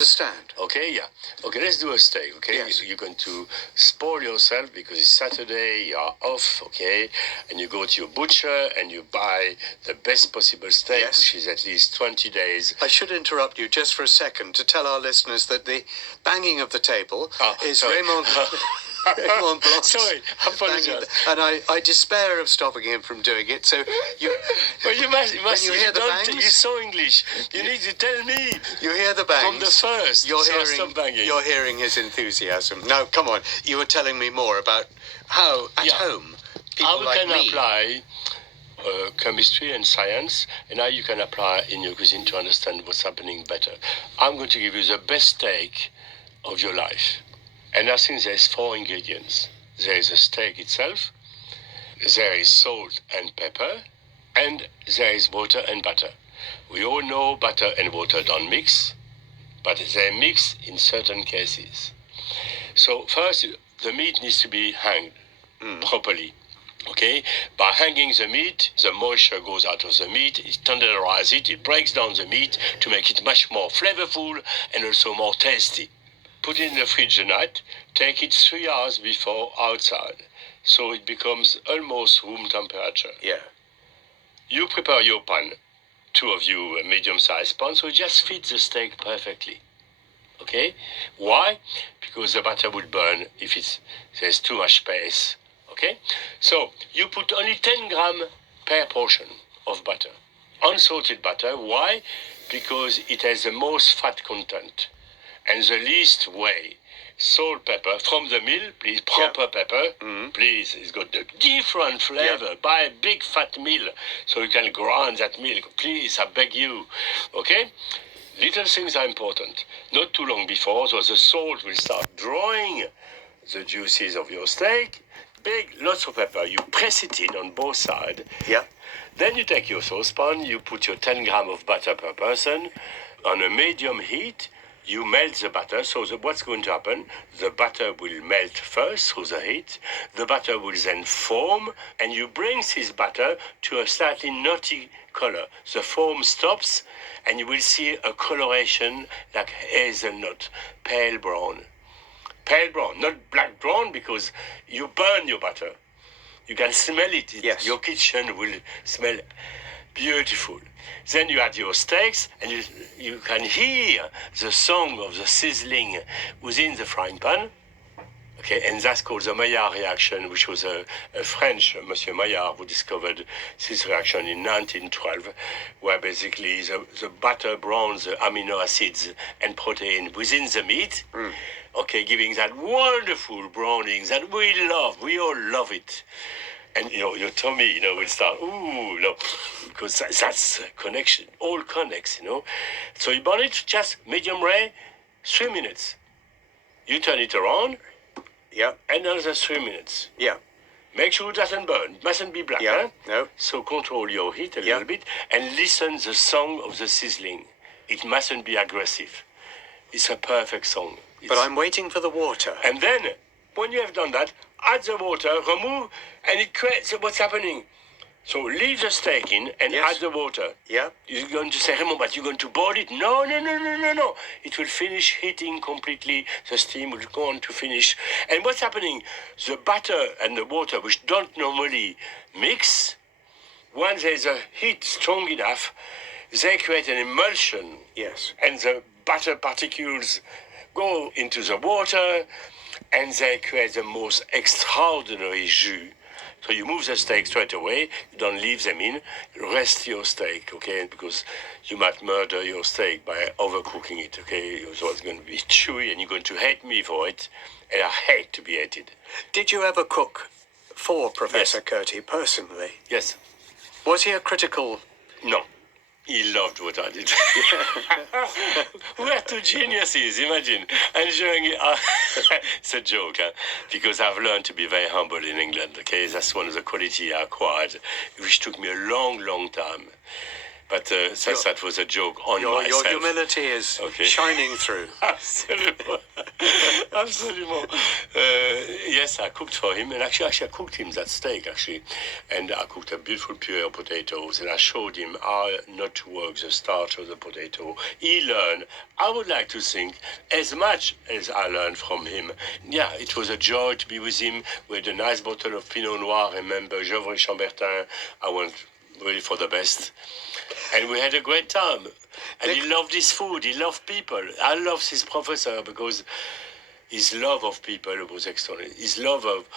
Understand. Okay, yeah. Okay, let's do a steak, okay? Yes. You're going to spoil yourself because it's Saturday, you are off, okay? And you go to your butcher and you buy the best possible steak, Yes. which is at least 20 days. I should interrupt you just for a second to tell our listeners that the banging of the table is sorry. Raymond Raymond Blanc. Sorry, I apologize. And I despair of stopping him from doing it. So you, well, you must when you hear the bangs, you're so English. You need to tell me. You hear the bangs from the first. You're hearing his enthusiasm. Now, come on. You were telling me more about how at home people like me. How you can apply chemistry and science, and how you can apply in your cuisine to understand what's happening better. I'm going to give you the best steak of your life. And I think there's 4 ingredients. There is a steak itself, there is salt and pepper, and there is water and butter. We all know butter and water don't mix, but they mix in certain cases. So first, the meat needs to be hanged properly. Okay, by hanging the meat, the moisture goes out of the meat, it tenderizes it, it breaks down the meat to make it much more flavorful and also more tasty. Put it in the fridge the night, take it 3 hours before outside, so it becomes almost room temperature. Yeah. You prepare your pan, 2 of you medium-sized pans, so it just fits the steak perfectly. Okay? Why? Because the butter will burn if there's too much space. Okay? So you put only 10 grams per portion of butter. Unsalted butter. Why? Because it has the most fat content and the least weight. Salt, pepper from the mill, please. Proper pepper, please. It's got a different flavor. Yeah. Buy a big fat mill so you can grind that milk. Please, I beg you. Okay? Little things are important. Not too long before, so the salt will start drawing the juices of your steak. Lots of pepper. You press it in on both sides. Yeah. Then you take your saucepan, you put your 10 grams of butter per person on a medium heat. You melt the butter, so what's going to happen? The butter will melt first through the heat. The butter will then foam, and you bring this butter to a slightly nutty color. The foam stops, and you will see a coloration like hazelnut, pale brown. Pale brown, not black brown, because you burn your butter. You can smell it. Yes. Your kitchen will smell beautiful. Then you add your steaks, and you can hear the song of the sizzling within the frying pan. Okay, and that's called the Maillard reaction, which was a French, Monsieur Maillard, who discovered this reaction in 1912, where basically the butter browns the amino acids and protein within the meat, okay, giving that wonderful browning that we love. We all love it. And, your tummy, will start, because that's a connection. All connects, So you burn it just medium rare, 3 minutes. You turn it around. Yeah. And another 3 minutes. Yeah. Make sure it doesn't burn. It mustn't be black, Yeah. huh? No. So control your heat a little bit and listen the song of the sizzling. It mustn't be aggressive. It's a perfect song. But I'm waiting for the water. And then, when you have done that, add the water, remove, and it creates what's happening. So leave the steak in and add the water. Yeah. You're going to say, Raymond, but you're going to boil it? No. It will finish heating completely. The steam will go on to finish. And what's happening? The butter and the water, which don't normally mix, once there's a heat strong enough, they create an emulsion. Yes. And the butter particles go into the water, and they create the most extraordinary jus. So you move the steak straight away, you don't leave them in, rest your steak, okay, because you might murder your steak by overcooking it, okay, so it's going to be chewy and you're going to hate me for it, and I hate to be hated. Did you ever cook for Professor Curti personally? Yes. Was he a critical... No. He loved what I did. We're 2 geniuses, imagine. Enjoying it. It's a joke, huh? Because I've learned to be very humble in England, okay? That's one of the qualities I acquired, which took me a long, long time. But that was a joke on myself. Your humility is shining through. Absolutely. Absolutely. Yes, I cooked for him, and actually I cooked him that steak, actually. And I cooked a beautiful puree of potatoes, and I showed him how not to work the starch of the potato. He learned, I would like to think, as much as I learned from him. Yeah, it was a joy to be with him. We had a nice bottle of Pinot Noir, remember, Geoffroy Chambertin. I went really for the best. And we had a great time. And he loved his food. He loved people. I loved his professor because his love of people was extraordinary. His love of